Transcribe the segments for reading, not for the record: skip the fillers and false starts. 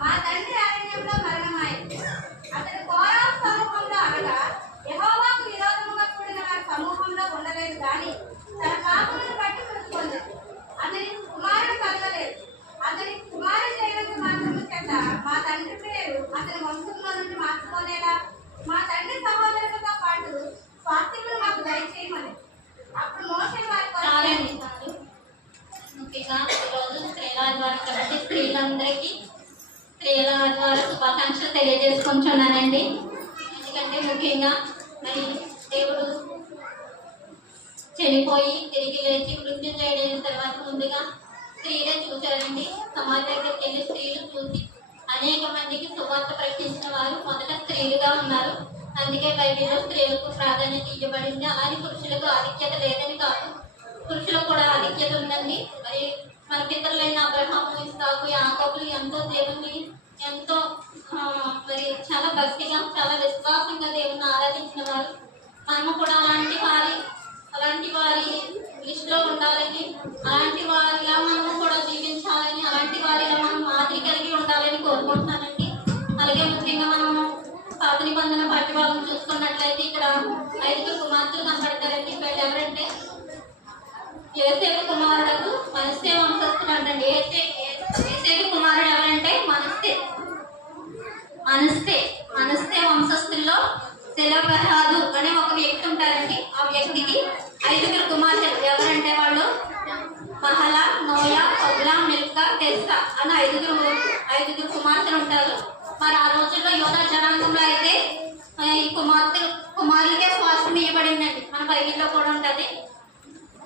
మా తండ్రి అరణ్యంలో మరణమాయింది. అతడు కోరాహు సమూహంలో అనగా యెహోవాకు విరోధముగా కూడిన వారి సమూహంలో ఉండలేదు కానీ తన పాపములను బట్టి మృతి పొందాడు. అతనికి కుమారుడు కలగలేదు. అతనికి కుమారుడు చేయడానికి మాత్రము చేత మా తండ్రి పేరు అతని వంశంలో నుండి మార్చుకోలేదా? మా తండ్రి సహోదరులతో పాటు స్వాస్థ్యములు మాకు దయచేయమని. అప్పుడు మోషే వారి ముఖ్యంగా ఈరోజు స్త్రీల ఆదివారం కాబట్టి స్త్రీలందరికీ స్త్రీల ఆదివారం శుభాకాంక్షలు తెలియజేసుకుంటున్నానండి. ఎందుకంటే ముఖ్యంగా మరి దేవుడు చనిపోయి తిరిగి లేచి మృత్యుంజయుడైన తర్వాత ముందుగా స్త్రీలే చూశారండి. సమాజ దగ్గరికి వెళ్ళి స్త్రీలు చూసి అనేక మందికి సువార్త ప్రకటించిన వారు మొదట స్త్రీలుగా ఉన్నారు. అందుకే బైబిల్లో స్త్రీలకు ప్రాధాన్యత ఇవ్వబడింది. అలాగే పురుషులకు ఆధిక్యత లేదని కాదు, పురుషులకు కూడా ఆధిక్యత ఉందండి. మరి మన పితరులైన అబ్రహాము, ఇస్సాకు, యాకోబులు ఎంతో దేవుని ఎంతో మరి చాలా భక్తిగా చాలా విశ్వాసంగా దేవుని ఆరాధించిన వారు. మనము కూడా అలాంటి వారి లిస్టులో ఉండాలని, అలాంటి వారిలా మనము కూడా జీవించాలని, అలాంటి వారిలా మనం మాదిరి కలిగి ఉండాలని కోరుకుంటున్నానండి. అలాగే ముఖ్యంగా మనము పాత నిబంధన పట్టిభాగం చూసుకున్నట్లయితే ఇక్కడ 5 కుమార్తెలు కనబడతారండి. వీళ్ళు ఎవరంటే యోసేపు కుమారుడు మనస్సే వంశస్థుడు అంటండి. యోసేపు కుమారుడు ఎవరంటే మనస్సే వంశస్థుల్లో సెలొఫెహాదు అనే ఒక వ్యక్తి ఉంటారండి. ఆ వ్యక్తికి 5 కుమార్తెలు ఎవరంటే వాళ్ళు మహలా, నోయా, హొగ్లా, మిల్కా, తెస్సా అని 5 కుమార్తెలు ఉంటారు. మరి ఆ రోజుల్లో యోధా జనాంగంలో అయితే ఈ కుమారులకే స్వాస్థ్యం ఇవ్వబడిందండి. మన బైబిల్లో కూడా ఉంటది.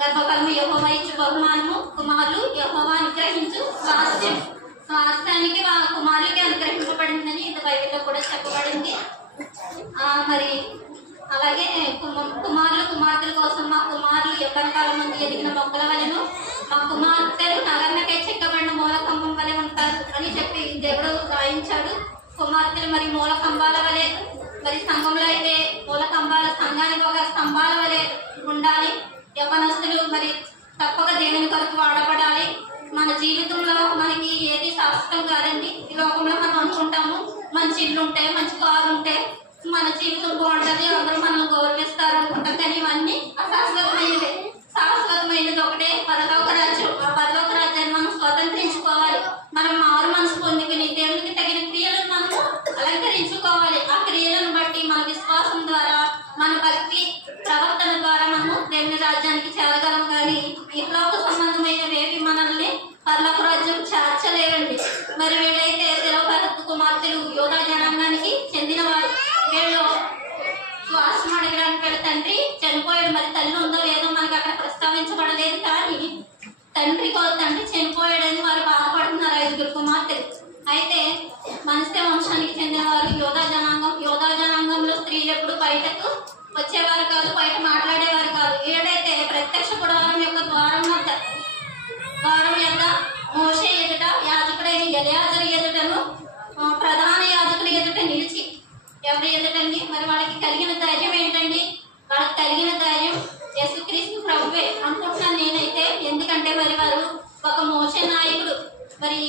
గర్భఫలము యెహోవా ఇచ్చు బహుమానము, కుమారులు యెహోవా అనుగ్రహించు స్వాస్థ్యం. స్వాస్థ్యానికి కుమారులకి అనుగ్రహింపబడిందని ఇది బైబిల్లో కూడా చెప్పబడింది. మరి అలాగే కుమార్తెల కోసం మా కుమారులు ఎప్పటికాలం మంది ఎదిగిన మొక్కల వలెను, మా కుమార్తెలు నగరనకై చెక్కబడిన మూల కంబం వలె ఉంటారు అని చెప్పి దేవుడు రాయించాడు. కుమార్తెలు మరి మూల కంబాల వలె, మరి సంఘంలో అయితే మూల కంబాల సంఘానికి ఒక స్తంభాల వలె ఉండాలి. యవనస్తులు మరి తప్పక దేవుని కొరకు వాడబడాలి. మన జీవితంలో మనకి ఏది శాశ్వతం కాదండి. ఈ లోకంలో మనం అనుకుంటాము మంచి ఇల్లు ఉంటే, మంచి కారు ఉంటే మన జీవితం బాగుంటుంది, అందరూ మనం గౌరవిస్తారు అనుకుంటాం. కానీ ఇవన్నీ అశాశ్వతమైనవి. శాశ్వతమైనది ఒకటే పరలోక రాజ్యం. ఆ పరలోక రాజ్యాన్ని మనం స్వతంత్రించుకోవాలి. మనం మారు మనసు పొందుకుని దేవునికి తగిన క్రియలను మనము అలంకరించుకోవాలి. ఆ క్రియలను బట్టి మన విశ్వాసం ద్వారా, మన భక్తి ప్రవర్తన ద్వారా మనము దేవుని రాజ్యానికి చేరగలం. కానీ ఇహలోక సంబంధమైనవేవి మనల్ని పరలోక రాజ్యం చేర్చలేవండి. మరి వీళ్ళైతే సెలొఫెహాదు కుమార్తెలు యోధా జనాంగానికి చెందిన వారు. వీళ్ళు స్వాస్థ్యం అడగడానికి వీళ్ళ తండ్రి చనిపోయాడు. మరి తల్లి ఉందో లేదో మనకు అక్కడ ప్రస్తావించబడలేదు. కానీ తండ్రి చనిపోయాడని వారు బాధపడుతున్నారు 5 కుమార్తెలు. అయితే మనస్సే వంశానికి చెందిన వారు యోధా జనాంగంలో స్త్రీలు ఎప్పుడు బయటకు వచ్చేవారు కాదు, బయట మాట్లాడేవారు కాదు. ఏడైతే ప్రత్యక్ష గుడారం యొక్క ద్వారం యొక్క మోషే ఎదుట యాజకుడైన ఎలియాజరు ఎదుటను ప్రధాన యాజకుడి ఎదుట నిలిచి, ఎవరి ఎదుటండి? మరి వాళ్ళకి కలిగిన ధైర్యం ఏంటండి? వాళ్ళకి కలిగిన ధైర్యం యేసుక్రీస్తు ప్రభువే అనుకుంటున్నాను నేనైతే. ఎందుకంటే మరి వారు ఒక మోషే నాయకుడు. మరి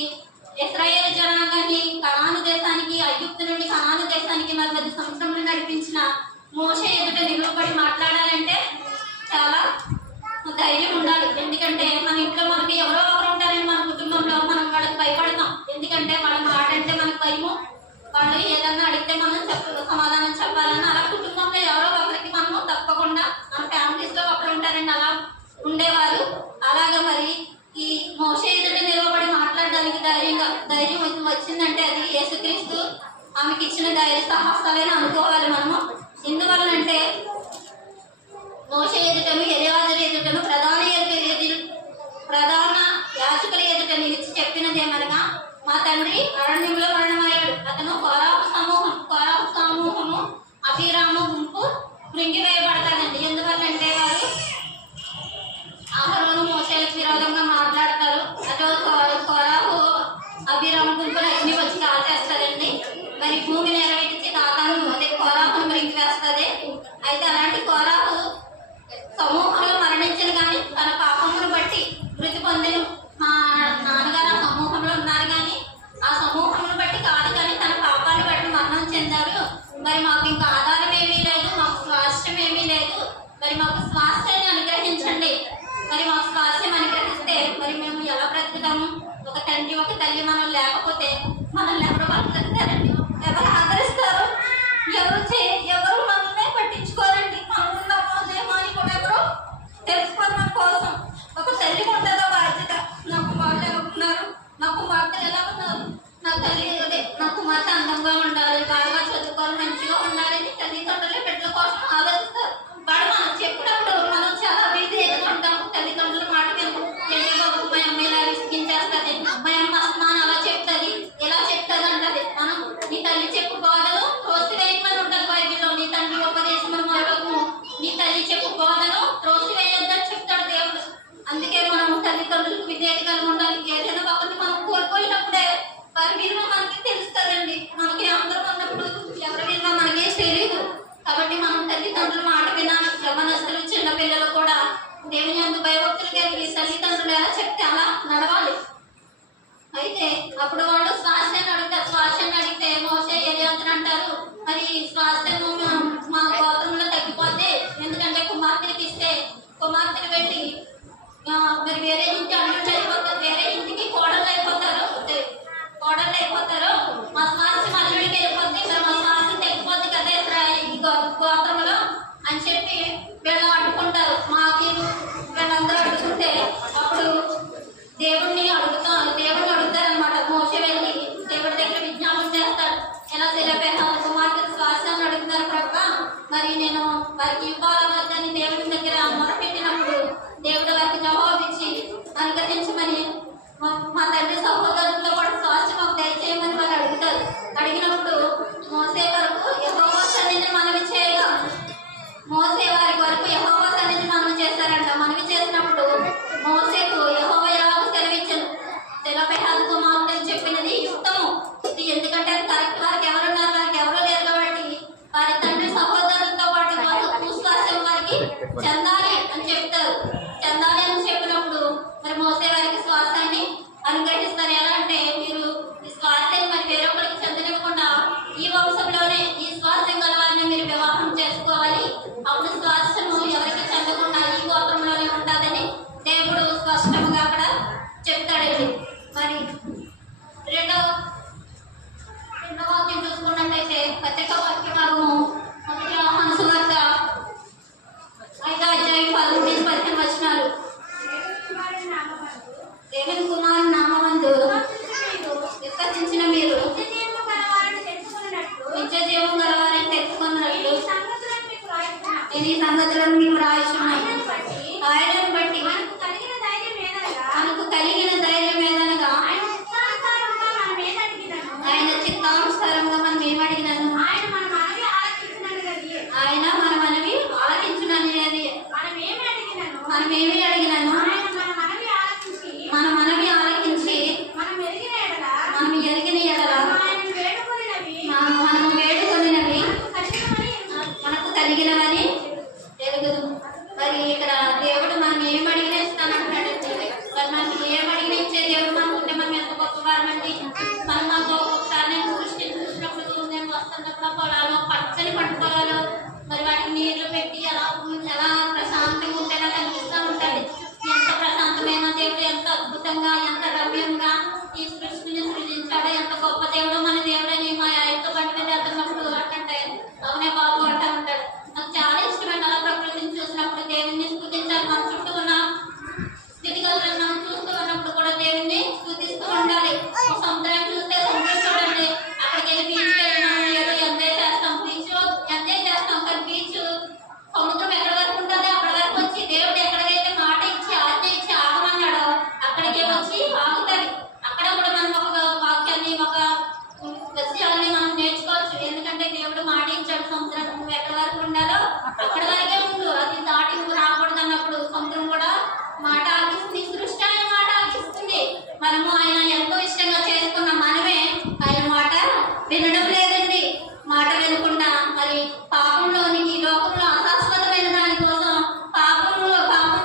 ఇశ్రాయేలు జనాంగాన్ని కనాను దేశానికి, ఐగుప్తు నుండి కనాను దేశానికి మరి 10 సంవత్సరములు నడిపించిన మోషే ఎదుట నిలువబడి మాట్లాడాలంటే చాలా ధైర్యం ఉండాలి. ఎందుకంటే మన ఇంట్లో మనకి ఎవరో ఒకరు ఉంటారని మన కుటుంబంలో మనం వాళ్ళకి భయపడతాం. ఎందుకంటే వాళ్ళ మాట అంటే మనకు భయము. వాళ్ళు ఏదన్నా అడిగితే మనం సమాధానం చెప్పాలని అలా కుటుంబంలో ఎవరో ఒకరికి మనము తప్పకుండా మన ఫ్యామిలీస్ లో ఒకరు ఉంటారండి, అలా ఉండేవారు. అలాగా మరి ఈ మోషే ఎదుట నిలబడి మాట్లాడడానికి ధైర్యం వచ్చిందంటే అది యేసుక్రీస్తు ఆమెకి ఇచ్చిన ధైర్య సాహసాలని అనుకోవాలి మనము. ఎందువల్లంటే మోషే ఎదుటను, ఎలియాజరు ఎదుటను, ప్రధాన యాజకుల ఎదుట నిలిచి చెప్పినదేమనగా, మా తండ్రి అరణ్యంలో మరణమయ్యాడు. అతను కోరాహు సమూహము అభిరా అభిరామ గుంపు మృంగివేయబడతారండి. ఎందువల్లంటే వారు అహరోను మోషేలకు విరోధంగా మాట్లాడతారు. అటు కోరాహు అభిరామ గుంపును అగ్ని వచ్చి కాల్చేస్తారండి. మరి భూమిని ఎరవేటించి దాతాను అదే కోరాహును మృంగివేస్తుంది. అయితే అలాంటి కోరాహు సమూహంలో మరణించిన కానీ తన పాపమును బట్టి మృతి పొందిన మా నాన్నగారు ఆ సమూహంలో ఉన్నారు కానీ ఆ సమూహమును బట్టి కాదు కానీ తన పాపాన్ని బట్టి మరణం చెందారు. మరి మాకు ఇంకా ఆధారం ఏమీ లేదు, మాకు స్వాస్థ్యం ఏమీ లేదు, మరి మాకు స్వాస్థ్యాన్ని అనుగ్రహించండి. మరి మాకు స్వాస్థ్యం అనుగ్రహిస్తే మరి మేము ఎలా బ్రతుకుతాము? ఒక తండ్రి ఒక తల్లి మనం లేకపోతే మనల్ని ఎవరు బతుకుతారండి? ఎవరు ఆదరిస్తారు? ఎవరు మనల్ని పట్టించుకోరండి. మనం ఉన్నామో లేమో అని కూడా ఎవరు తెలుసుకోవడం కోసం ఒక తల్లికి ఉంటుందో బాధ్యత. నా కుమారులు ఎలా ఉన్నారు, నా కుమార్తెలు ఎలా ఉన్నారు, నా తల్లి అదే నా కుమార్తె అందంగా ఉండాలి, బాగా చదువుకోవాలి, మంచిగా ఉండాలని తల్లిదండ్రులు బిడ్డల కోసం ఆలోచిస్తారు. వాడు మనం చెప్పినప్పుడు మనం చాలా విధేయంగా ఉంటాము. తల్లిదండ్రుల మాట మేము ఏంటి బాబు మా అమ్మ ఇలా విసిగించేస్తుంది, మా అమ్మ అస్మాన్ అలా చెప్తుంది, ఇలా చెప్తుంది అంటది. మనం నీ తల్లి చెప్పు బోధను త్రోసివేయమని ఉంటుంది బైబిల్లో. నీ తండ్రి ఉపదేశం మరొకము నీ తల్లి చెప్పు బోధను త్రోసివేయొద్దని చెప్తాడు దేవుడు. అందుకే మనం తల్లిదండ్రులకు విధేయత కలిగి ఉండాలి. ఏదైనా ఒకరిని మనం కోల్పోయినప్పుడే వారి విలువ మనకి తెలుస్తుందండి. మనకి అందరం ఉన్నప్పుడు ఎవరి విలువ మనకి తెలియదు. కాబట్టి మనం తల్లిదండ్రుల మాట వినాలి. యవ్వనస్తులు చిన్నపిల్లలు కూడా దేవుని యందు భయభక్తులు కలిగి తల్లిదండ్రులు ఎలా చెప్తే అలా నడవాలి. అయితే అప్పుడు వాళ్ళు స్వాస్థ్యాన్ని అడుగుతారు. స్వాస్థ్యాన్ని అడిగితే మోసే ఎలియాజరు అంటారు, మరి స్వాస్థ్యము మా గోత్రంలో తగ్గిపోతే, ఎందుకంటే కుమార్తెకి ఇస్తే కుమార్తెను పెట్టి మరి వేరే ఇంటి అల్లుళ్ళు అయిపోతారు, వేరే ఇంటికి కోడళ్ళు అయిపోతారు, మా స్వాస్థ్యం అల్లుడికి వెళ్ళిపోద్ది, మరి మా స్వాస్థ్యం తగ్గిపోద్ది కదా ఈ గోత్రంలో అని చెప్పి వీళ్ళు అడ్డుకుంటారు. మాకి వీళ్ళందరూ అడ్డుకుంటే అప్పుడు దేవుడిని అడుగుతారనమాట. మోసే వెళ్ళి దేవుడి దగ్గర విజ్ఞాపన చేస్తాడు. ఎలా సెలబ్రేషన్ కుమార్తె స్వాస్థ్యాన్ని అడుగుతున్నారు ప్రభా, మరి నేను వారికి ఇవ్వాలని దేవుడి దగ్గర మొరపెట్టినప్పుడు దేవుడు వారికి జవాబిచ్చి అనుగ్రహించమని మా తండ్రి సహోదరులతో కూడా స్వాస్థ్యం మాకు దయచేయమని వారు అడుగుతారు. అడిగినప్పుడు మోసే వరకు యెహోవా సన్నిధిని మనవి చేయగా మోసే వారి వరకు యెహోవా సన్నిధిని మనవి చేశారంట. మనవి చేసినప్పుడు మోసేకు యెహోవా ఎలాగో సెలవిచ్చాను, సెలబెహాదు కుమార్తెను చెప్పినది యుక్తము. ఇది ఎందుకంటే అది కరెక్ట్. వారికి ఎవరున్నారు, వారికి ఎవరు లేరు కాబట్టి వారి తండ్రి సహోదరులతో పాటు స్వాస్థ్యం వారికి చెందాలి అని చెప్తారు. చెందాలి అని చెప్పినప్పుడు మరి మోసే వారికి స్వాస్థ్యాన్ని అనుగ్రహిస్తారు. ఎలా అంటే మీరు ఈ స్వాస్థ్యం మరి వేరొకరికి చెందనివ్వకుండా ఈ వంశంలోనే ఈ స్వాస్థ్యం గల వారిని మీరు వివాహం చేసుకోవాలి. అప్పుడు స్వాస్థ్యము ఎవరికి చెందకుండా ఈ గోత్రంలోనే ఉంటుందని దేవుడు స్పష్టంగా అక్కడ చెప్తాడండి. మరి రెండవ వాక్యం చూసుకున్నట్లయితే పత్రిక వాక్య భాగము మొదటి యోహాను సువార్త 5వ అధ్యాయం 13-15 వచనాలు. దేవుని కుమారుని నామమందు విశ్వసించిన మీరు నిత్య జీవం గలవారని తెలుసుకున్నట్లు నేను ఈ సంగతులను మీకు రాయిస్తున్నాను. ఆయనను బట్టి మనకు కలిగిన ధైర్యం ఏదనగా ఆయన చిత్తానుసారంగా మనం ఏమడిగినాను ఆయన మన మనవి ఆలకించుననేది. మనం ఏమి అడిగినాను మన మనవి ఆలకించి మనం ఎరిగిన ఎడల మనము వేడుకొనినవి మనకు కలిగినవని ఎరుగుదు. మరి ఇక్కడ దేవుడు మనం ఏం అడిగిన ఇస్తానంటున్నాడంటే, మరి మనకి ఏం అడిగిన ఇచ్చే దేవుడు మనకుంటే మనం ఎంత గొప్పవారమండి. మనం మాకు ఒకసారి నేను దృష్టిని చూసినప్పుడు నేను వస్తున్నప్పుడు పొలాలు పచ్చని పట్టు పొలాలు మరి వాటికి నీళ్లు పెట్టి ఎలా ప్రశాంతంగా ఉంటేలా కనిపిస్తూ ఉంటాయి. ఎంత ప్రశాంతమైన దేవుడు, ఎంత అద్భుతంగా ఎంత రమ్యంగా ఈ సృష్టిని సృజించాడో, ఎంత గొప్ప దేవుడు మన దేవుడని మా ఆయనతో బండి మీద వెళ్తున్నప్పుడు అంటే అవునే బాబు అంటా ఉంటాడు. నాకు చాలా అక్కడ వరకే ఉండు, అది దాటి నువ్వు రాకూడదు అన్నప్పుడు సముద్రం కూడా మాట ఆగిస్తుంది, సృష్టి ఆయన మాట ఆగిస్తుంది. మనము ఆయన ఎంతో ఇష్టంగా చేసుకున్న మనమే ఆయన మాట వినడం లేదండి. మాట వినకుండా మరి పాపంలోనికి లోకంలో అశాశ్వతమైన దానికోసం పాపం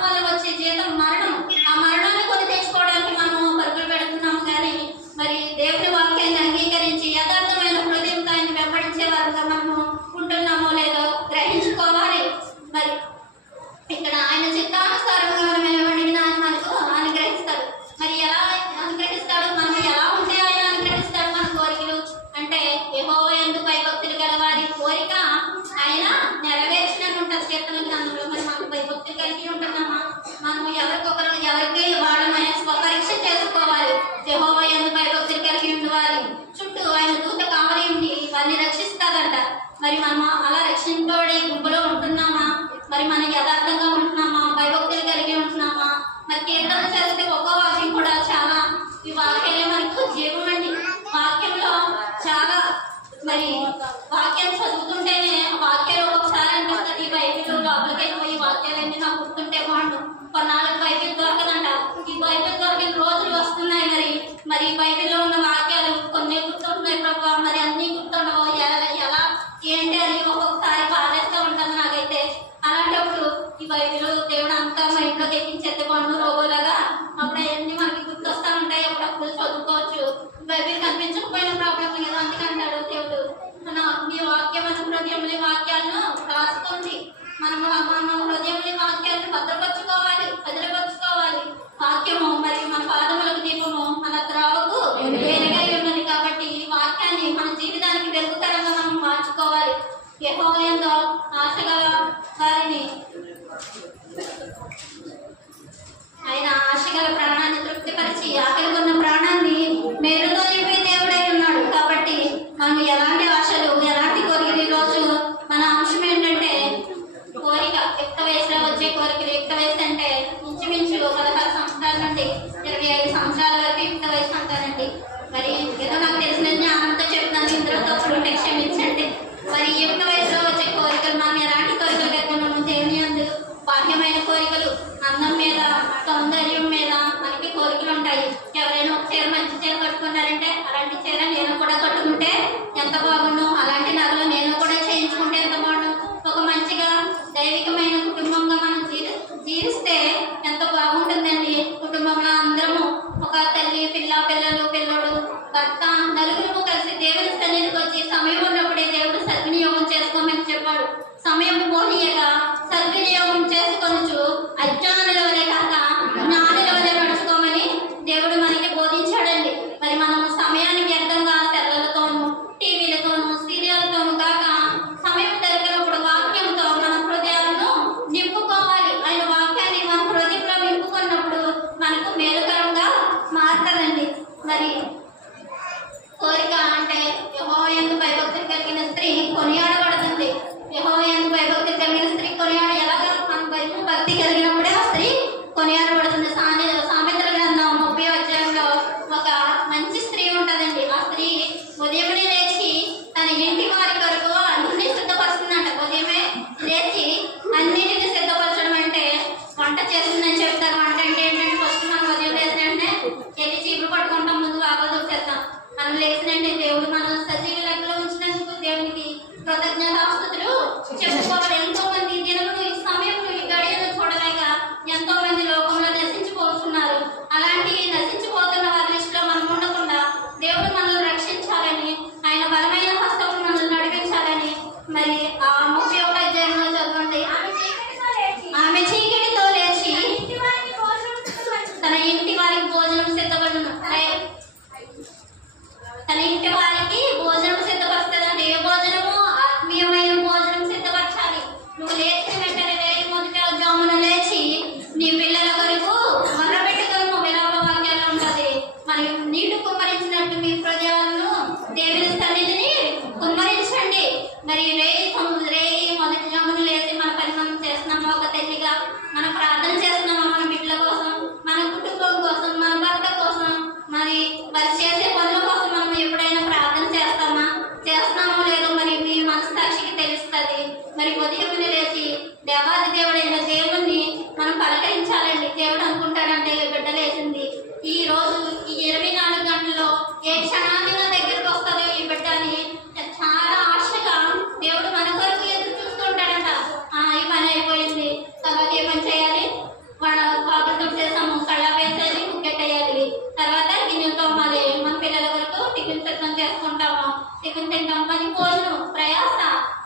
వల్ల వచ్చే జీతం మరణం, ఆ మరణాన్ని కొని తెచ్చుకోవడానికి మనము పరుగులు పెడుతున్నాము. కానీ మరి దేవుని వాక్యాన్ని అంగీకరించి యథార్థమైన హృదయంతో ఆయన వెంబడించే వారుగా మనము ఉంటున్నామో లేదో గ్రహించుకోవాలి. మరి ఇక్కడ ఆయన చిత్తానుసారంగా మనం ఏమడిగినా మనకు అనుగ్రహిస్తాడు. మరి ఎలా అనుగ్రహిస్తాడు, మనం ఎలా ఉంటే ఆయన అనుగ్రహిస్తాడు మన కోరికలు అంటే యెహోవా యందు భయభక్తులు గలవారి కోరిక ఆయన నెరవేర్చినట్టు ఉంటుంది కీర్తన గ్రంథంలో. మరి మనకు భయభక్తులు కలిగి ఉంటున్నామా? మనం ఎవరికి వాళ్ళని స్వపరీక్ష చేసుకోవాలి. యెహోవా యందు భయభక్తులు కలిగి ఉండేవారి చుట్టూ ఆయన దూత కావలి ఉండి వారిని రక్షిస్తాడంట. మరి మనం అలా రక్షింపబడే గుంపులో ఉంటున్నామా? మరి మనం యథార్థంగా ఉంటున్నామా? భయభక్తులు కలిగి ఉంటున్నామా? మరి కీర్తన చేస్తే ఒక్కో వాక్యం కూడా చాలా, ఈ వాక్యాలే మనకు జీవం అండి. వాక్యంలో చాలా మరి వాక్యం చదువుతుంటేనే వాక్యాలు ఒక్కొక్కసారి అనిపిస్తుంది ఈ బైబిల్ లోపలికి పోయి వాక్యాలన్నీ నాకు గుర్తుంటే బాగుండు. కొన్నాళ్ళకి బైబిల్ దొరకదంట. ఈ బైబిల్ దొరికిన రోజులు వస్తున్నాయి. మరి ఈ బైబిల్లో ఉన్న వాక్యాలు కొన్ని గుర్తుంటున్నాయి ప్రభావ, మరి అన్ని గుర్తుండవు. ఎలా ఏంటి అని ఒక్కొక్కసారి బాధేస్తూ ఉంటుంది నాకైతే. అలాంటప్పుడు ఈ బైబిల్ దేవుడు అంతా మైండ్లోకి ఎక్కించేస్తే బాగుండు రోగులాగా. అప్పుడు అవన్నీ మనకి గుర్తొస్తా ఉంటాయి. అప్పుడప్పుడు చదువుకోవచ్చు. బైబిల్ కనిపించకపోయిన ప్రాబ్లం లేదు. అందుకంటాడు దేవుడు మీ వాక్యం మన హృదయంలో వాక్యాలను రాసుకోండి. మన హృదయంలో వాక్యాలను భద్రపరచుకోవాలి. వాక్యము మరి మన పాదములకు దీపము, మన త్రావకు వెలుగై ఉన్నది. కాబట్టి ఈ వాక్యాన్ని మన జీవితానికి వెలుగుకరంగా మనం మార్చుకోవాలి. యెహోవా యందు ఆశగల వారిని ఆయన ఆశగల ప్రాణాన్ని తృప్తిపరిచి ఆకలి ఉన్న ప్రాణాన్ని మేలుతో నింపే దేవుడై ఉన్నాడు. కాబట్టి మనం ఎలాంటి ఆశలు, ఎలాంటి కోరికలు, ఈరోజు మన అంశం ఏంటంటే కోరిక. యుక్త వయసులో వచ్చే కోరికలు. యుక్త వయసు అంటే ఇంచుమించు 16 సంవత్సరాల నుండి 25 సంవత్సరాల వరకు యుక్త వయసు అంటారండి. మరి ఏదో నాకు తెలిసిన జ్ఞానంతో చెప్తున్నాను, ఇందులో తప్పులు ఉంటే క్షమించండి. మరి యుక్త వయసులో వచ్చే కోరికలు మనం ఎలాంటి కోరికలు పెట్టుకున్నాము? దేవుని యందు బాహ్యమైన కోరికలు, అందం మీద, సౌందర్యం మీద మనకి కోరికలు ఉంటాయి. ఎవరైనా ఒక చీర మంచి చీర కట్టుకున్నారంటే అలాంటి చీర నేను కూడా కట్టుకుంటే ఎంత బాగుండు, అలాంటి నగలు నేను కూడా చేయించుకుంటే ఎంత బాగుండు. ఒక మంచిగా దైవికమైన కుటుంబంగా మనం జీవిస్తే ఎంత బాగుంటుందండి. కుటుంబంలో అందరము ఒక తల్లి, పిల్లలు, పిల్లడు, భర్త నలుగురు కలిసి దేవుని సన్నిధికి వచ్చి సమయం ఉన్నప్పుడే దేవుడు సద్వినియోగం చేసుకోమని చెప్పాడు. సమయం పోనీయగా సద్వినియోగం చేసుకొనొచ్చు అజ్ఞానులవలే కాక జ్ఞానులవలే నడుచుకోమని దేవుడు మనకి బోధించాడండి. మరి మనం సమయాన్ని వ్యర్థంగా సెల్లలతోనూ, టీవీలతోనూ, సీరియల్తోనూ కాక సమయం దొరికినప్పుడు వాక్యంతో మన హృదయాలను నింపుకోవాలి. ఆయన వాక్యాన్ని మన హృదయంలో నింపుకున్నప్పుడు మనకు మేలుకరంగా మారుతుందండి. మరి కోరిక అంటే యెహోవా యందు భయభక్తులు కలిగిన స్త్రీ కొనియాడబడుతుంది. యెహోవా యందు భయభక్తులు కలిగిన స్త్రీ ఎలాగా మన భక్తి కలిగినప్పుడే ఆ స్త్రీ కొనియాడబడుతుంది. సామెతల గ్రంథం 30వ అధ్యాయంలో ఒక మంచి స్త్రీ ఉంటుందండి. ఆ స్త్రీ ఉదయమే లేచి తన ఇంటి వారి కొరకు అన్ని సిద్ధపరుస్తుందంట. ఉదయమే లేచి అన్నిటిని సిద్ధపరచడం అంటే వంట చేస్తుందని చెప్తారు. వంట అంటే ఏంటంటే ఫస్ట్ మనం ఉదయం లేచినంటే వెళ్ళి చీపురు పట్టుకుంటాం, ముందు ఆకలి చూసేస్తాం. మనం లేచినంటే దేవుడు మనం సజీవ లెక్కలో ఉంచినందుకు దేవునికి కృతజ్ఞతాస్తుతులు చెప్పుకోవాలి. ఎంతో మంది దినములు ఈ సమయంలో ఈ గడియలు చూడలేక ఎంతో మంది లోకంలో నశించిపోతున్నారు. అలాంటి నశించిపోతున్న వారి లిస్టులో మనం ఉండకుండా దేవుడు మనల్ని రక్షించాలని, ఆయన బలమైన హస్తము మనల్ని నడిపించాలని మరి ఆ 31వ అధ్యాయంలో చదవండి. ఆమె చీకటితో లేచి తన ఇంటి వారికి భోజనం సిద్ధపడును. తన ఇంటి వారికి భోజనం సిద్ధపరుస్తుందండి. ఏ భోజనము? ఆత్మీయమైన భోజనం సిద్ధపరచాలి. నువ్వు లేచిన వెంటనే మొదటి జామున లేచి నీ పిల్లల కొరకు మొరపెట్టుకుని విలాప వాక్యాలు ఉంటుంది. మరి నీళ్లు కుమ్మరించినట్టు మీ హృదయాలను దేవుని సన్నిధిని కుమ్మరించండి. మరి రేయి మొదటి జామున లేచి మన పని మనం చేస్తున్నామా? ఒక తల్లిగా మనం ప్రార్థన చేస్తున్నామా? మన బిడ్డల కోసం, మన కుటుంబం కోసం, మన భర్త కోసం, మరి వారు చేసే పనుల కోసం మనం ఎప్పుడైనా ప్రార్థన చేస్తామా? చేస్తున్నామో లేదో మరి మీ మనస్సాక్షికి తెలుస్తుంది. మరి ఉదయం లేచి దేవాది దేవుడైన దేవుణ్ణి మనం పలకరించాలండి. దేవుడు అనుకుంటాడంటే బిడ్డ లేచింది ఈ రోజు ఈ 24 గంటల్లో ఏ క్షణాన్ని నా దగ్గరికి వస్తుందో ఈ బిడ్డ అని చాలా ఆశగా దేవుడు మన కొరకు ఎదురు చూస్తూ ఉంటాడంట. ఈ పని అయిపోయింది, తర్వాత ఏ పని చేయాలి, మన పాపం చేసాము, కళ్ళ వేసేది, ముక్కెట్టేయాలి, తర్వాత గిన్నెలు తోమాలి, మన పిల్లల వరకు టిఫిన్ సిద్ధం చేసుకుంటాము, టిఫిన్ తింటాం, మరి భోజనం ప్రయాస.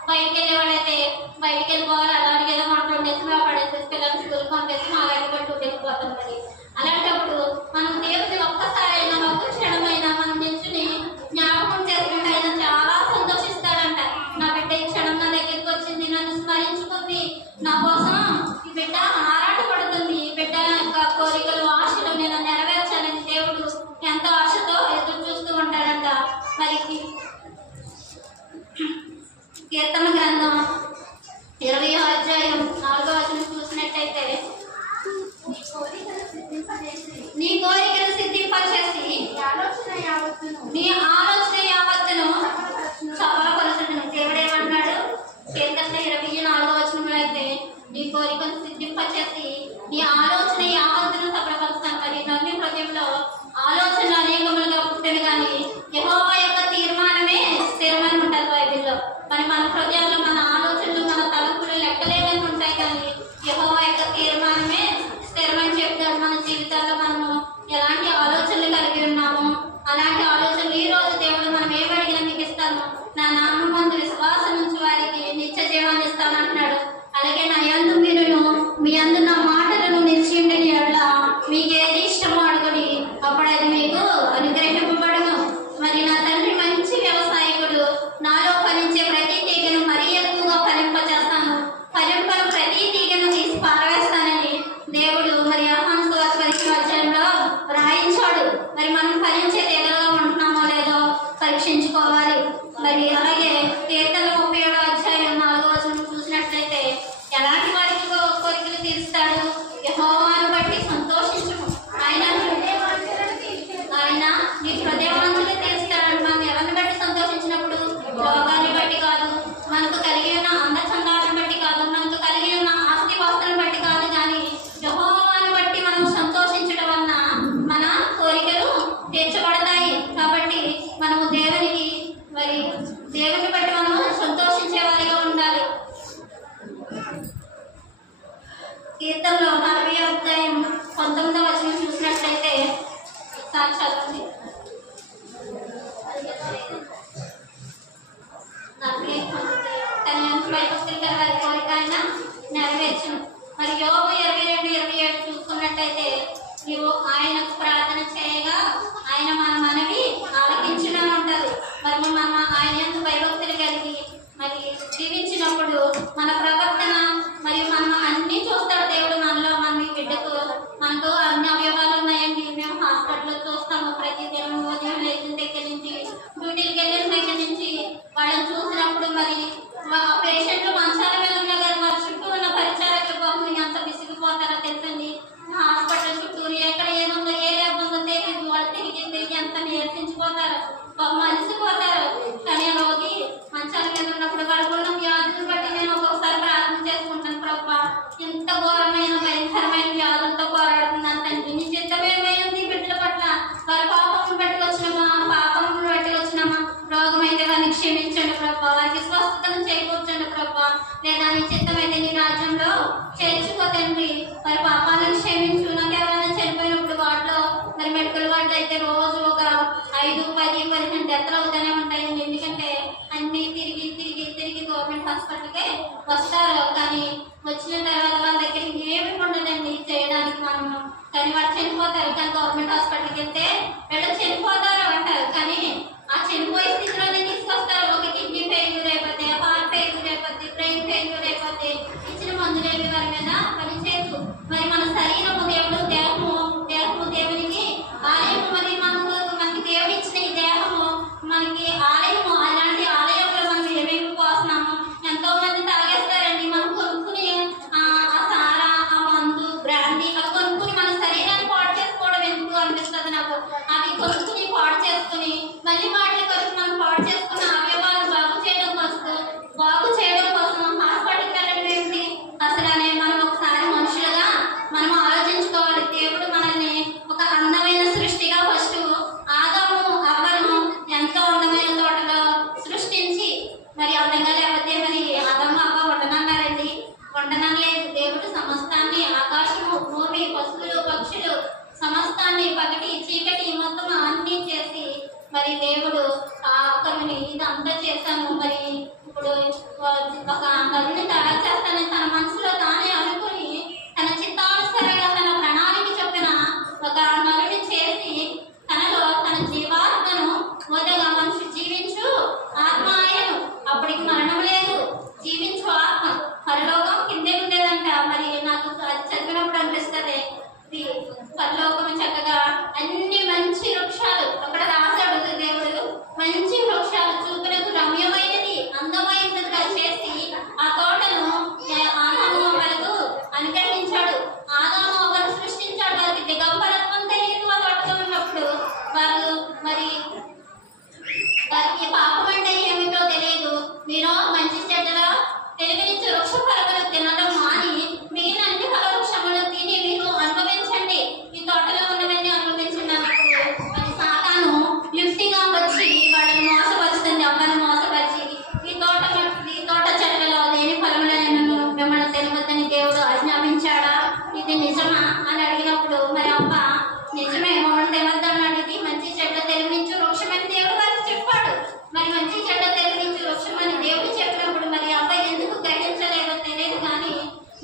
బయటికి వెళ్ళేవాళ్ళైతే బయటికి వెళ్ళిపోవాలి, అలాంటి ఏదో మాట్లాడి తెచ్చి పడేసి పిల్లలు స్కూల్కి పంపేసి మాలాంటి పట్టు వెళ్ళిపోతుంది. అలాంటప్పుడు మనం దేవుని ఒక్కసారైనా ఒక్క క్షణమైనా మనం నిల్చుని జ్ఞాపకం చేసుకుంటే ఆయన చాలా సంతోషిస్తాడంట. నా బిడ్డ ఈ క్షణం నా దగ్గరికి వచ్చింది, నన్ను స్మరించుకుంది, నా కోసం ఈ బిడ్డ ఆరాటపడుతుంది, ఈ బిడ్డ యొక్క కోరికలు ఆశలు నేను నెరవేర్చాలని దేవుడు ఎంతో ఆశతో ఎదురు చూస్తూ ఉంటాడంట. మరి కీర్తన గ్రంథం 20వ అధ్యాయం 4వ వచనం చూసినట్టయితే నీ కోరికను సిద్ధింపచేసి నీ ఆలోచన యావత్తును సఫలపరచును. దేవుడు ఏమంటున్నాడు? కీర్తన 24వ వచనంలో అయితే నీ కోరికను సిద్ధింపచేసి నీ ఆలోచన యావత్తును సఫలపరుస్తాను. మరి నన్ను హృదయంలో ఆలోచనలు అనేకములుగా పుట్టిన కానీ యెహోవా యొక్క తీర్మానమే స్థిరమని ఉంటుంది బైబిల్లో. మరి మన హృదయంలో మన ఆలోచనలు మన తలంపులు లెక్కలేదని ఉంటాయి కానీ యెహోవా యొక్క తీర్మానమే స్థిరమని చెప్తాడు. మన జీవితాల్లో మనము ఎలాంటి ఆలోచనలు కలిగి ఉన్నాము అలాంటి ఆలోచనలు ఈ రోజు దేవుడు మనం ఏమడిగినా మీకు ఇస్తాను, నా నామం మందు విశ్వాసం నుంచి వారికి నిత్య జీవాన్ని ఇస్తానంటున్నాడు. అలాగే నా యందు మీరును మీ యందు నా మాటలను నిలిచిండని ఎడల మీకు ఏది ఇష్టమో అడుగుడి, అప్పుడు అది మీకు అనుగ్రహింపబడును. మరి నా తండ్రి మంచి వ్యవసాయకుడు, నాలో ఫలించే ప్రతి తీగను మరీ ఎక్కువగా ఫలింపచేస్తాను, ఫలింపను ప్రతి తీగను తీసి పారవేస్తానని దేవుడు మరి యోహాను సువార్త 10వ అధ్యాయంలో రాయించాడు. మరి మనం ఫలించే తీగలుగా ఉంటున్నామో లేదో పరీక్షించుకోవాలి. మరి అలాగే కీర్తన 37వ అధ్యాయం 4వ వచనం చూసినట్లయితే ఎలాంటి వారికి కోరికలు తీరుస్తాడు? యెహోవాను బట్టి సంతోషించుము, ఆయన నీ హృదయవాంఛలు తీరుస్తాడు. మనం ఎవరిని బట్టి సంతోషించినప్పుడు రోగాన్ని బట్టి కాదు, మనకు కలిగి ఉన్న అందచందాలను బట్టి కాదు, మనకు కలిగి ఉన్న ఆస్తి పాస్తులను బట్టి కాదు, కానీ యెహోవాను బట్టి మనం సంతోషించడం వలన మన కోరికలు తీర్చబడతాయి. కాబట్టి మనము దేవుని బట్టి మనము సంతోషించే వారిగా ఉండాలి. కీర్తనలో 40వ అధ్యాయం 19వ వచనం చూసినట్లయితే సార్ చదవండి. 40 తన భయభక్తులుగా వారి కోరిక ఆయన నెరవేర్చును. మరి యోబు 22:27 చూసుకున్నట్టయితే నీవు ఆయనకు ప్రార్థన చేయగా ఆయన మన మనవి ఆలకించడం ఉంటుంది. మరి మనం ఆయన యొక్క భయభక్తులు కలిగి మరి జీవించినప్పుడు మన ప్రవర్తన మరియు మనం అన్ని చూస్తాడు దేవుడు. మనలో మన బిడ్డకు మనకు అన్ని అవయవాలు ఉన్నాయండి. మేము హాస్పిటల్లో చూస్తాము ప్రతి దేవుడు ఉదయం లేచిన దగ్గర నుంచి డ్యూటీకి వెళ్ళిన దగ్గర నుంచి వాళ్ళని చూసినప్పుడు మరి పేషెంట్లు మంచాల మీద ఉన్నా కానీ వారి చుట్టూ ఉన్న పరిచారకుల కోసం ఎంత విసిగిపోతారో తెలుసండి. హాస్పిటల్ చుట్టూ ఎక్కడ ఏముందో ఏ రేపు ఉందో తెలియదు, వాళ్ళు తిరిగి ఎంత నేర్పించిపోతారు, మనిసిపోతారు. కానీ రోగి మంచాల మీద ఉన్నప్పుడు వాళ్ళకు ఉన్న వ్యాధులను బట్టి నేను ఒక్కొక్కసారి ప్రార్థన చేసుకుంటాను, ప్రభా ఇంత ఘోరమైన భయంకరమైన వ్యాధులతో పోరాడుతున్నాను తండ్రి, నీ చిత్తమేమైంది బిడ్డల పట్ల, వారి పాపం బట్టి వచ్చినామా పాపం బట్టి వచ్చినామా, రోగం అయితే వారిని క్షమించండి ప్రభా, వారికి స్వస్థతను చేకూర్చండి ప్రభా, లేదా నీ చిత్తమైతే నీ రాజ్యంలో చేర్చుకో తండ్రి, వారి పాపాలను క్షమించు. నాకు ఎవరైనా చనిపోయినప్పుడు వాటిలో మరి మెడికల్ వాటిలో అయితే రోజు ఒక 5, 10, 15 డెత్లు అవుతూనే ఉంటాయండి. ఎందుకంటే అన్ని తిరిగి గవర్నమెంట్ హాస్పిటల్కే వస్తారు, కానీ వచ్చిన తర్వాత వాళ్ళ దగ్గర ఏమి ఉండదండి చేయడానికి మనము. కానీ వాళ్ళు చనిపోతారు, కానీ గవర్నమెంట్ హాస్పిటల్కి వెళ్తే వీళ్ళు చనిపోతారు అంటారు, కానీ ఆ చనిపోయే స్థితిలోనే తీసుకొస్తారు. ఒక కిడ్నీ ఫెయిల్యూర్ అయిపోతే, హార్ట్ ఫెయిల్యూర్ అయిపోతే, బ్రెయిన్ ఫెయిల్యూర్ అయిపోతే ఇచ్చిన మందులేవి వారి మీద పనిచేయదు. మరి మన శరీరము దేహము దేవునికి ఆలయము. మరి మనకి దేవుడు ఇచ్చిన ఈ దేహము మనకి ఆలయము. అలాంటి ఆలయంలో మనం ఏమేమి పోస్తున్నాము, ఎంతో మంది తాగేస్తారండి. మనం కొనుక్కుని ఆ సారా, ఆ మందు, బ్రాండీ అవి కొనుక్కుని మన శరీరాన్ని పాడు చేసుకోవడం ఎందుకు అనిపిస్తుంది నాకు. అవి కొనుక్కుని పాడు మరి దేవుడు ఆ అక్కని ఇదంతా చేశాను, మరి ఇప్పుడు ఒక నదిని తయారు చేస్తానని తన మనసులో తానే అనుకుని తన చిత్తానుసారంగా తన ప్రణాళిక చొప్పున ఒక నలుని చేసి తనలో తన జీవాత్మను మొదగా మనిషి జీవించు ఆత్మ ఆయను, అప్పటికి మరణం లేదు, జీవించు ఆత్మ పరలోకం కిందే ఉండేదంట. మరి నాకు అది చదివినప్పుడు అనిపిస్తుంది పరలోకం చక్కగా అన్ని మంచి వృక్షాలు అక్కడ రాశాడు దేవుడు, మంచి వృక్షాలు చూపులకు రమ్యమైనది అందమైనదిగా చేసి ఆ తోటను ఆదాము అవ్వలకు అనుగ్రహించాడు. ఆదాము అవ్వను సృష్టించాడు. వారికి దిగంబరత్వం తెలియదు ఆ తోటలో ఉన్నప్పుడు. వారు మరి వారికి పాపం అంటే ఏమిటో తెలియదు. మీరు మంచి చెడ్డలో తెలివినిచ్చే వృక్ష ఫలములు తినడం మాని మిగిలిన అన్ని ఫల వృక్షములు తిని మీరు అనుభవించండి, ఈ తోటలో ఉన్నవన్నీ అనుభవించండి అన్నప్పుడు మరి సాతాను యుక్తిగా వచ్చి వాళ్ళని మోసపరుస్తుంది. అమ్మను మోసపరిచి ఈ తోట చెట్లలో దేని ఫలములను మిమ్మల్ని తెలియవద్దని దేవుడు ఆజ్ఞాపించాడా, ఇది నిజమా అని అడిగినప్పుడు మరి అమ్మ నిజమే మమ్మల్ని తెలియవద్దని అడిగి మంచి చెడ్డ తెలివినిచ్చు వృక్షమని దేవుడు వారికి చెప్పాడు. మరి మంచి చెడ్డ తెలివినిచ్చు వృక్షమని దేవుడు చెప్పినప్పుడు మరి అబ్బాయి ఎందుకు గ్రహించలేదో తెలియదు కానీ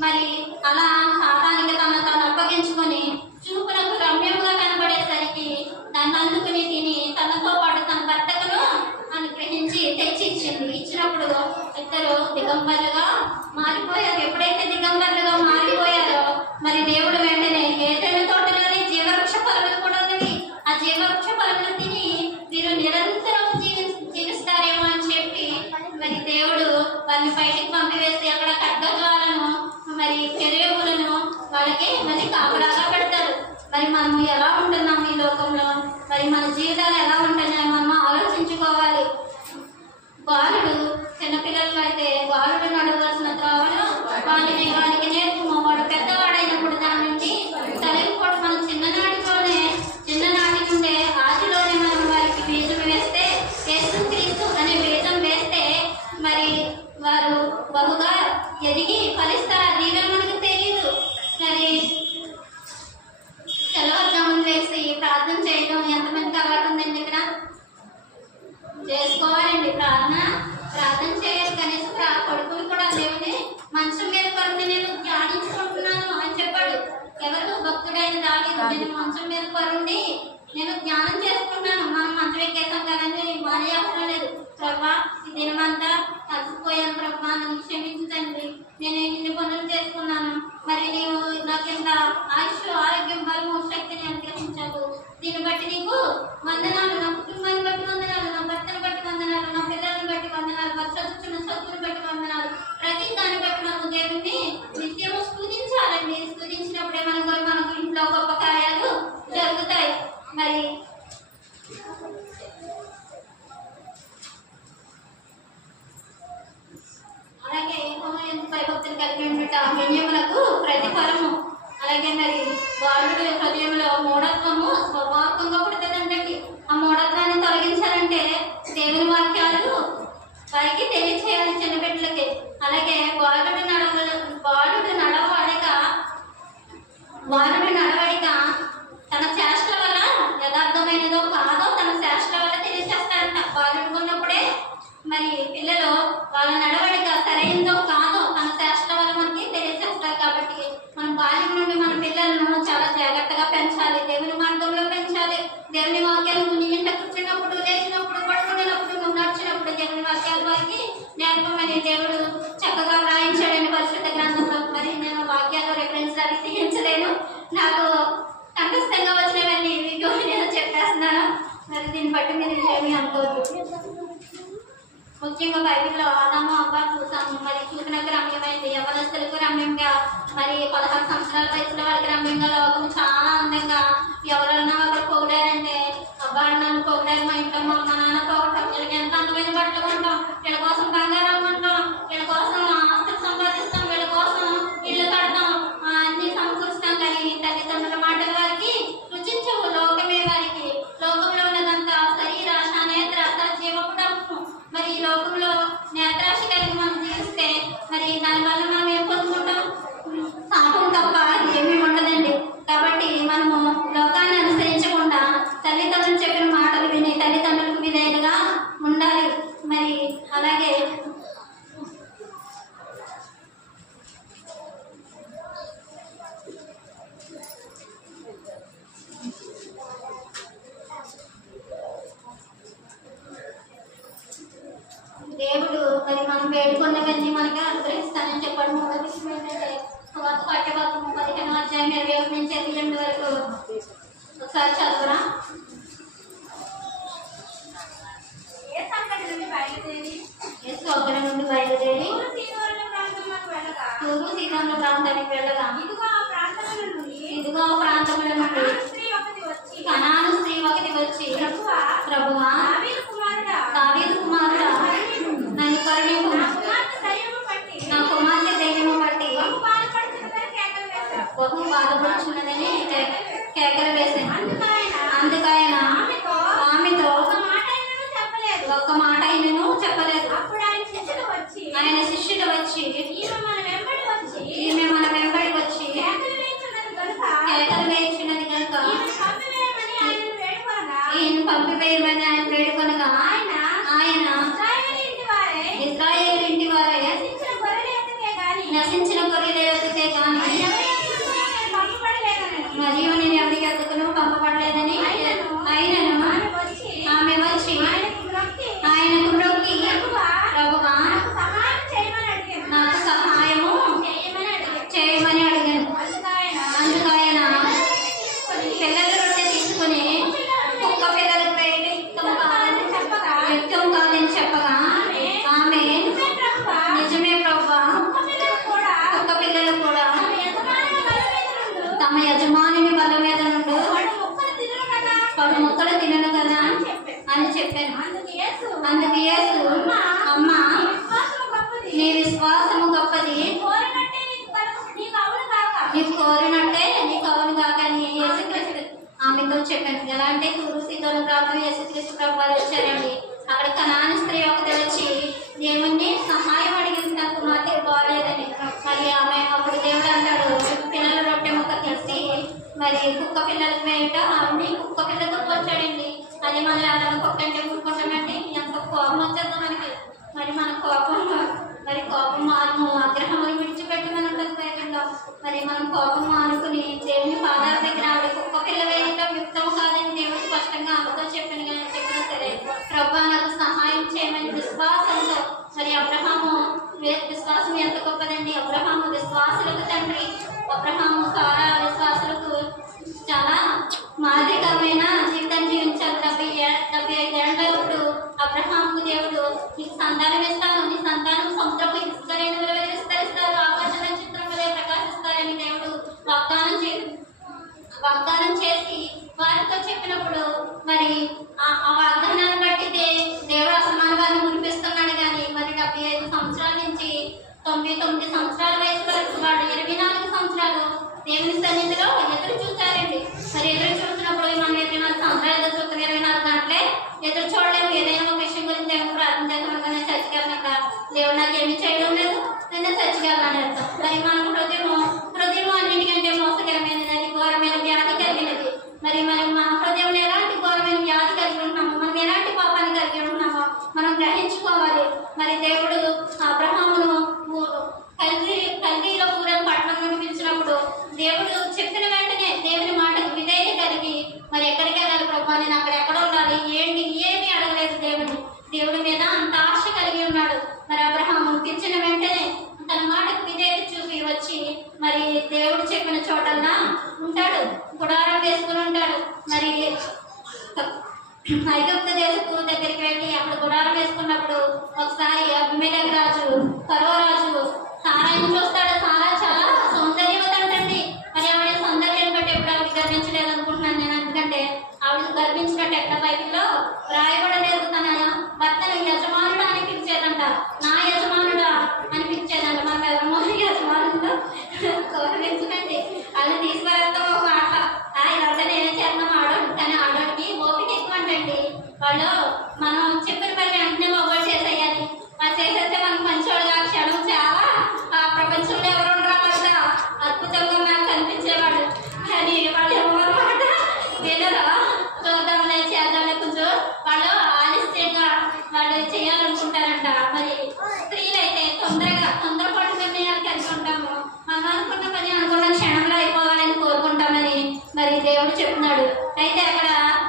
మరి అలా సాతానికి తను అప్పగించుకొని చూపునకు రమ్యంగా కనబడేసరికి దాన్ని అందుకుని తిని తనతో పాటు తన భర్తకును అనుగ్రహించి తెచ్చి ఇచ్చినప్పుడు ఇద్దరు దిగంబరులుగా మారిపోయారు. ఎప్పుడైతే దిగంబరులుగా మారిపోయారో మరి దేవుడు వెంటనే ఏదైనా తోటలోనే జీవవృక్ష ఫలములు కూడా ఉన్నవి, ఆ జీవవృక్ష ఫలములు తిని మీరు నిరంతరం జీవిస్తారేమో అని చెప్పి మరి దేవుడు వాళ్ళని బయటికి పంపివేసి అక్కడ ఖడ్గజ్వాలను మరి పెరుగులను వాళ్ళకి మరి కాపలాగా పెడతారు. మరి మనం ఎలా ఉంటున్నాం ఈ లోకంలో, మరి మన జీవితాలు ఎలా ఉంటున్నాయో మనం ఆలోచించుకోవాలి. బాలుడు చిన్నపిల్లలు అయితే బాలుడు నడవలసిన త్రోవను వానికి నేర్పుము, వాడు పెద్దవాడైనప్పుడు దాని నుండి తొలగిపోవడం. మనం చిన్ననాటి నుండే ఆదిలోనే మనం వారికి బీజం వేస్తే యేసుక్రీస్తు అనే బీజం వేస్తే మరి వారు బహుగా ఎదిగి ఫలిస్తారు. దీవెన మనకు తెలియదు. మరి తెల్లవారుజామున వేసి ప్రార్థన చేయడం ఎంతమందికి అలవాటు ఉందండి? ఇక్కడ చేసుకోవాలండి ప్రార్థన చేయాలి. కనీసం కొడుకులు కూడా దేవుని మంచం మీద పరుంది నేను ధ్యానించుకుంటున్నాను అని చెప్పాడు. ఎవరు? భక్తుడైన దావీదు, నేను మంచం మీద పరుండి నేను జ్ఞానం చేసుకుంటున్నాను. మనం మంచం ఎక్కేసాం కదండి, మానేయాల్సిన లేదు. ప్రభా ఈ దినమంతా కలిసిపోయాను ప్రభా, నన్ను క్షమించండి, నేను ఇన్ని పనులు చేసుకున్నాను, మరి నీవు నాకు ఇంత ఆయుష్ ఆరోగ్యం బలము శక్తిని అనుగ్రహించావు, దీన్ని బట్టి నీకు వందనాలు, నా కుటుంబాన్ని బట్టి వందనాలు, నా భర్తను బట్టి వందనాలు, నా పిల్లలను బట్టి వందనాలు, వారు చదువుతున్న చదువుని బట్టి వందనాలు, ప్రతి దాన్ని బట్టి మనం దేవుడిని నిత్యము స్తుతించాలండి. స్తుతించినప్పుడే మనకు ఇంట్లో గొప్ప కార్యాలు జరుగుతాయి. మరి అలాగే భయభక్తులు కలిగి ఉండట పుణ్యములకు ప్రతిఫలము. అలాగే మరి బాలుడి హృదయంలో మూఢత్వము స్వభావంగా పుడుతుందండి. ఆ మూఢత్వాన్ని తొలగించాలంటే దేవుని వాక్యాలు వారికి తెలియచేయాలి చిన్నబిడ్డలకి. అలాగే బాలుడి నడవడిక తన చేష్టల వల్ల యథార్థమైనదో కాదో తన చేష్టల వల్ల తెలియచేస్తారంట. బాలుడు ఉన్నప్పుడే మరి పిల్లలు వాళ్ళ నడవడిక సరైనదో కాదో తన చేష్టల వల్ల మనకి తెలియచేస్తారు. కాబట్టి మన బాల్యం నుండి మన పిల్లలను చాలా జాగ్రత్తగా పెంచాలి, దేవుని మార్గంలో పెంచాలి. దేవుని వాక్యాలు నీ ఇంట కూర్చున్నప్పుడు, లేచినప్పుడు, పడుకున్నప్పుడు, నడిచినప్పుడు దేవుని వాక్యాలు వారికి నేర్పమని దేవుడు చక్కగా వ్రాయించాడని పరిశుద్ధ గ్రంథంలో. మరి నేను వాక్యాల్లో రిఫరెన్స్ అది తీయించలేను, నాకు కంఠస్థంగా వచ్చినవన్నీ మీకు నేను చెప్పేస్తున్నాను. మరి దీన్ని బట్టి మీరు ఏమీ అనుకోవద్దు. ముఖ్యంగా బైబిల్లో ఆదాము అవ్వ చూసాము. మరి చూపినకు రమ్యమైంది, యవనస్తులకు రమ్యంగా, మరి 16 సంవత్సరాల వయసులో వాళ్ళకి రమ్యంగా లోకం చాలా అందంగా. ఎవరన్నా ఒకరు పొగిడారంటే అబ్బా నన్ను పొగిడారు, మా ఇంట్లో మా నాన్న పోగొట్టాం, వీళ్ళకి ఎంత అందమైన బట్టలు కొంటాం, వీళ్ళ కోసం బంగారం కొంటాం, వీళ్ళ కోసం ఆస్తులు సంపాదిస్తాం, వీళ్ళ కోసం ఇల్లు కడతాం, అన్ని సమకూరుస్తాం. కానీ తల్లిదండ్రుల మాటలు వారికి రుచించవు. లోకమే వారికి లోకంలో ఉన్నదంతా శరీరాశ, నేత్రాశ, జీవపుటము. మరి ఈ లోకంలో నేత్రాశ కలిగి మనం జీవిస్తే మరి దానివల్ల మనం ఏం పొందుకుంటాం? శాపం తప్ప ఏమీ ఉండదండి. కాబట్టి మనము లోకాన్ని అనుసరించకుండా తల్లిదండ్రులు చెప్పిన మాటలు విని తల్లిదండ్రులు తూరు సీతముల ప్రాంతానికి వెళ్ళగా ఇదిగో ఆ ప్రాంతముల నుండి కనాను స్త్రీ ఒకటి వచ్చి ప్రభువా దావీదు కుమారుడా నన్ను కరుణింపుము, నా కుమార్తె దయ్యము పట్టి బహు బాధపడుచున్నదని కేకలు వేశాను. అందుకైన ఆమెతో ఒక్క మాట ఆయనను చెప్పలేదు. ఆయన శిష్యుడు వచ్చి ఈమె మన వెంబడి వచ్చి కేకలు వేయించినది కనుక ఈయన పంపివేయమని ఆయన వేడుకొనగా ఆయన ఇశ్రాయేలు ఇంటి వారే నశించిన గొర్రెల ఎద్దుకే కానీ మరియు నేను ఎవరికి ఎద్దుకును పంపబడలేదని ఆయనను ఆమె వచ్చి ఆయనకు మ్రొక్కి ప్రభువా నాకు సహాయము చేయమని అడిగాను. అందుకు ఆయన పిల్లల రొట్టె తీసుకుని కుక్క పిల్లలకు వేయడం యుక్తం కాదని చెప్పగా ఆమె నిజమే ప్రభువా, కుక్క పిల్లలు కూడా తమ యజమానుని బల్ల మీద నుండి పడు మొక్కలు తినను కదా అని చెప్పాను. అందుకు యేసు అమ్మా నీ విశ్వాసము గొప్పది, నీకు కోరినట్టే నీకు అవును కాక అని యేసుక్రీస్తు ఆమెతో చెప్పాను. ఎలా అంటే తూరు సీతోల ప్రాంతం యేసుక్రీస్తు ప్రభు వారు వచ్చారండి. అక్కడ కనాను స్త్రీ ఒకటి వచ్చి దేవుణ్ణి సహాయం అడిగింది, నా కుమార్తె బాగాలేదని. మరి ఆమె అప్పుడు దేవుడు అంటాడు పిల్లల రొట్టె ముక్క తీసి మరి కుక్క పిల్లలకు వేయట ఆమె కుక్క పిల్లతో పోల్చాడండి. అది మళ్ళీ అలా కుక్కంటే ఊరుకుంటామండి, ఎంత కోపం వచ్చేదో మనకి. మరి మన కోపం ఆగ్రహములు విడిచిపెట్టి మనం బయటలో మరి మనం కోపం మానుకుని దేవుని పాదాల దగ్గర ఆవిడ కుక్క పిల్ల వేయటం యుక్తం కాదని దేవుడు స్పష్టంగా ఆమెతో చెప్పినా సరే ప్రభువా నాకు సహాయం చేయమని విశ్వాసంతో మరి అబ్రహాము విశ్వాసం ఎంత గొప్పదండి. అబ్రహాము విశ్వాసులకు తండ్రి. అబ్రహాము సారా విశ్వాసులకు చాలా మాదిరికరమైన జీవితం జీవించారు. 75 ఏళ్ళప్పుడు అబ్రహాముకు దేవుడు నీకు సంతానం ఇస్తాను, నీ సంతానం సముద్రపు ఇసుకరేణువుల వలె విస్తరిస్తారు, ఆకాశ నక్షత్రం వలె ప్రకాశిస్తారని దేవుడు వాగ్దానం చేసి వారితో చెప్పినప్పుడు మరి ఆ వాగ్దానాన్ని బట్టి దేవుడు అసమాన వారిని మునిపిస్తున్నాడు. కానీ మరి 75 సంవత్సరాల నుంచి 99 సంవత్సరాల వయసు వరకు వాడు 24 సంవత్సరాలు దేవుని సన్నిధిలో ఎదురు చూశారండి. మరి ఎదురు చూసినప్పుడు మనం 24 సంవత్సరాలు ఎదురు చూస్తున్న 24 గంటలే ఎదురు చూడలేము. ఏదైనా ఒక విషయం గురించి దేవుడు ప్రార్థన చేస్తాం, నేను చచ్చికెళ్ళాక దేవుడు నాకు ఏమి చేయడం లేదు, నేను చచ్చికెళ్ళాను అర్థం. మరి మన హృదయం అన్నిటికంటే మోసకరమైనది, అది ఘోరమైన వ్యాధి కలిగినది. మరి మన హృదయం ఎలాంటి ఘోరమైన వ్యాధి కలిగి ఉంటున్నామో, మనం ఎలాంటి పాపాన్ని కలిగి ఉంటున్నామో మనం గ్రహించుకోవాలి. మరి దేవుడు అబ్రహామును కల్దీలో ఊరని పట్టణం నుండి పిలిచినప్పుడు దేవుడు చెప్పిన వెంటనే దేవుని మాటకు విధేయత కలిగి మరి ఎక్కడికి వెళ్ళాలి ప్రభు, నేను అక్కడ ఎక్కడ ఉండాలి ఏంటి ఏమీ అడగలేదు. దేవుడి మీద అంత ఆశ కలిగి ఉన్నాడు. మరి అబ్రహాము పిలిచిన వెంటనే తన మాటకు విధేయత చూపి వచ్చి మరి దేవుడు చెప్పిన చోటల్లా ఉంటాడు, గుడారం వేసుకుని ఉంటాడు. మరి ఐగుప్తు దేశపు దగ్గరికి వెళ్ళి అక్కడ గుడారం వేసుకున్నప్పుడు ఒకసారి అబీమెలెకు రాజు ఫరో రాజు సారాయిని చూస్తాడు. సారా చాలా సౌందర్యవతండి. మరి ఆవిడ సౌందర్యం బట్టి ఎప్పుడు ఆవిడ గర్వించలేదు అనుకుంటున్నాను నేను. ఎందుకంటే ఆవిడ గర్వించినట్టు ఎట్ల బైబిల్లో రాయబడలేదు. తన భర్తను యజమానుడు అని పిలిచేదంట, నా యజమానుడా అని పిలిచేదంట. మన ఎవరమో యజమానుడు గౌరవించకండి, వాళ్ళు తీసుకువెళ్తాం ఒక మాట ఎవరితో నేనే చేద్దాం ఆడోడు. కానీ ఆడోడికి ఓపిక ఎక్కువ అంటండి. వాళ్ళు మనం చెప్పిన పని వెంటనే మొబైల్ చేసేయాలి. అది చేసేస్తే మనకు మంచివాడుగా క్షణం చాలా ఆ ప్రపంచంలో ఎవరు ఉండరా కదా అద్భుతంగా నాకు కనిపించేవాడు. కానీ వాళ్ళు ఎవరన్నమాట వీళ్ళలో చూద్దాంలే చేద్దాంలే కొంచెం వాళ్ళు ఆలస్యంగా వాళ్ళు చేయాలనుకుంటారంట. మరి స్త్రీలు అయితే తొందరపాటు నిర్ణయాలు కలిగి ఉంటాము. మనం అనుకున్న పని అనుకున్న క్షణంలో అయిపోవాలని కోరుకుంటామని మరి దేవుడు చెప్తున్నాడు. అయితే అక్కడ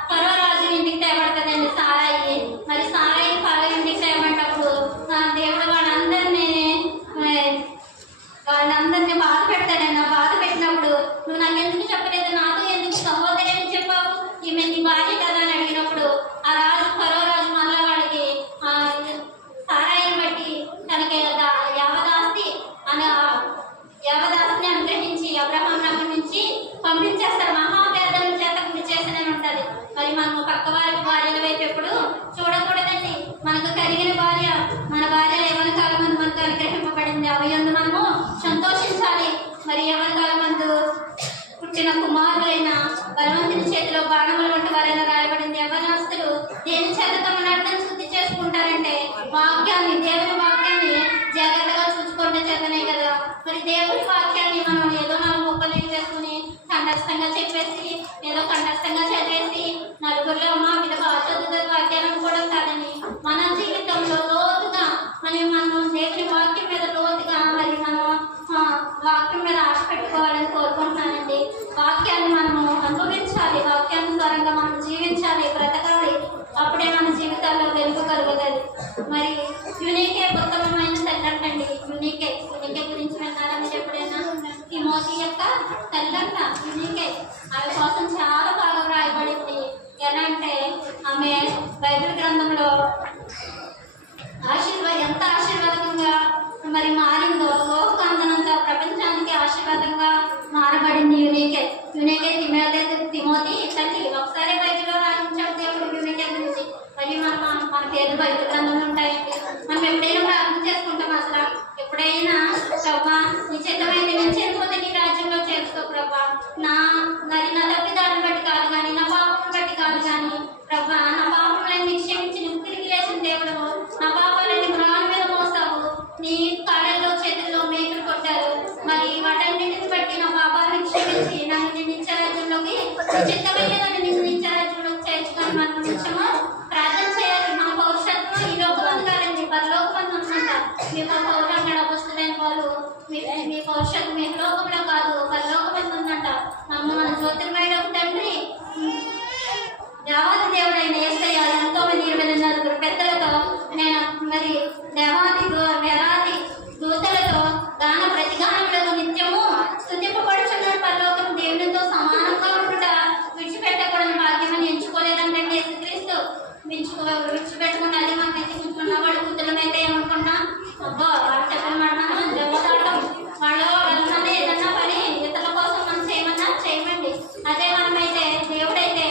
ఫరో రాజు ఇంటికి తేబడుతుందండి సారాయి. మరి సారాయి ఫరో ఇంటికి తేబడినప్పుడు దేవుడు వాళ్ళందరినీ బాధ పెడతాడన్న. బాధ పెట్టినప్పుడు నువ్వు నాకు ఎందుకు చెప్పలేదు, నాతో ఎందుకు సహోదరి అని చెప్పావు, ఈమె నీ భార్య కదా అని అడిగినప్పుడు ఆ రాజు ఫరో రాజు మళ్ళా వాడికి సారాయిని బట్టి తనకి యావదాస్తి అని పక్క వారి భార్యల వైపు ఎప్పుడు చూడకూడదండి. మనకు కలిగిన భార్య మన భార్య ఎవరి కాలమందు మనకు అనుగ్రహింపబడింది, అవి మనము సంతోషించాలి. మరి ఎవరి కాలమందు పుట్టిన కుమారులైన బలవంతుని చేతిలో బాణములు వంటి వారైనా రాయబడింది. యవ్వనస్తులు దేని చేత తమ నడకను శుద్ధి చేసుకుంటారంటే వాక్యాన్ని, దేవుని వాక్యాన్ని జాగ్రత్తగా చూసుకుంటే చేతనే కదా. మరి దేవుని వాక్యాన్ని మనం ఏదో మనం మొక్కలు చేసుకుని కంఠస్థంగా చెప్పేసి ఏదో కంఠస్థంగా చదివేసి నలుగురిలో అమ్మా మీద బాధ్యత వాక్యాలను కూడా కాదని మన జీవితంలో లోతుగా మనం దేవుని వాక్యం మీద లోతుగా మరి మనం వాక్యం మీద ఆశ పెట్టుకోవాలని కోరుకుంటున్నానండి. వాక్యాన్ని మనము అనుభవించాలి, వాక్యానుసారంగా మనం జీవించాలి, బ్రతకాలి. అప్పుడే మన జీవితాల్లో వెలుగు కలుగుతుంది. మరి యునికే ఉత్తమమైన తల్లంటండి. యునికే గురించి విన్నారా మీరు ఎప్పుడైనా? తిమోతి యొక్క తల్లంట యునికే. ఆమె కోసం చాలా బాగా రాయబడింది. ఎలా అంటే ఆమె బైబిల్ గ్రంథంలో ఎంత ఆశీర్వాదంగా మరి మారిందో, లోకాంతనంతా ప్రపంచానికి ఆశీర్వాదంగా మారబడింది యునికే. తిమోతి తల్లి ఒకసారి బైబిల్లో రాయించాడు దేవుడు యునికే గురించి. మరి మన పేరు బైబిల్ గ్రంథంలో ఉంటాయండి. మనం ఎప్పుడైనా ప్రార్థన చేసుకుంటాం, అసలు ఎప్పుడైనా ప్రభా నీ చిత్తమైంది నేను చేరిపోతే నీ రాజ్యంలో చేర్చుకో ప్రభా, నా తప్పిదాన్ని బట్టి కాదు కానీ నా పాపం బట్టి కాదు కానీ ప్రభా నా పాపములన్నీ క్షమించి నువ్వు తిరిగి లేచిన దేవుడు, నా పాపాలన్నీ ప్రాణం మీద మోస్తావు, నీ కాళ్ళల్లో చేతుల్లో మేకలు కొట్టారు, మరి వాటన్నిటిని బట్టి నా పాపాలను క్షమించి నన్ను నేను నిత్యరాజ్యంలోకి చిత్తమైన నన్ను నేను నిత్యరాజ్యంలోకి చేర్చుకొని మనం నిత్యము ప్రార్థన చేయాలి. మన పౌరుషత్వం ఈ లోకమంది కాదండి, పరలోకమంది ఉందంట. మీ పౌరంగా అపస్తులైన వాళ్ళు మీ పౌరుషత్వం మీ లోకంలో కాదు, పరలోకమంది ఉందంట. మన జ్యోతిర్మయుడు తండ్రి దేవాది దేవుడైన యేసయ్య ఎంతో మంది 24 పెద్దలతో నేను మరి వేలాది దూతలతో గాన ప్రతిగానములతో నిత్యము స్తుతింపబడుచున్నాడు. పరలోకం దేవునితో సమానంగా ఉండుట విడిచిపెట్టకూడని భాగ్యమని ఎంచుకోలేదంటే యేసుక్రీస్తు విడిచిపెట్టకుండా అది మనకి తీసుకుంటున్నా. వాడు బుద్ధులమైతే ఏమనుకున్నా అబ్బా వాడు చెప్పమన్నా జవదాటం వాళ్ళని ఏదన్నా పని ఇతరుల కోసం మనం చేయమండి. అదే మనమైతే దేవుడైతే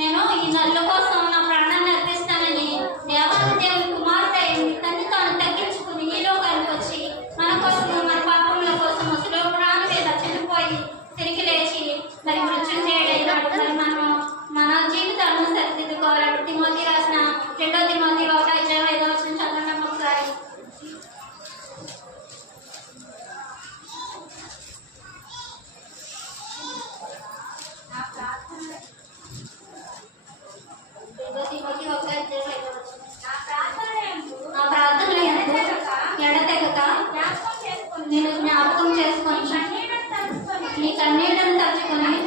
నేను ఈ నలుల కోసం నా ప్రాణాన్ని అర్పిస్తానని దేవాది దేవుని కుమారుడై తను తాను తగ్గించుకుని ఈ లోకానికి వచ్చి మన కోసం మన పాపముల కోసం అసలు ప్రాణం మీద చనిపోయి తిరిగి లేచి మరి మృత్యుంజయుడైనాడు. మరి మనం మన జీవితాలను సరిదిద్దుకోవాలి. తిమోతి రాసిన 2 తిమోతి 1:5 చదవండి ఒకసారి. నా ప్రార్థనలు ఎడతెగక నేను జ్ఞాపకం చేసుకొని నీ కన్నీళ్లను తలుచుకొని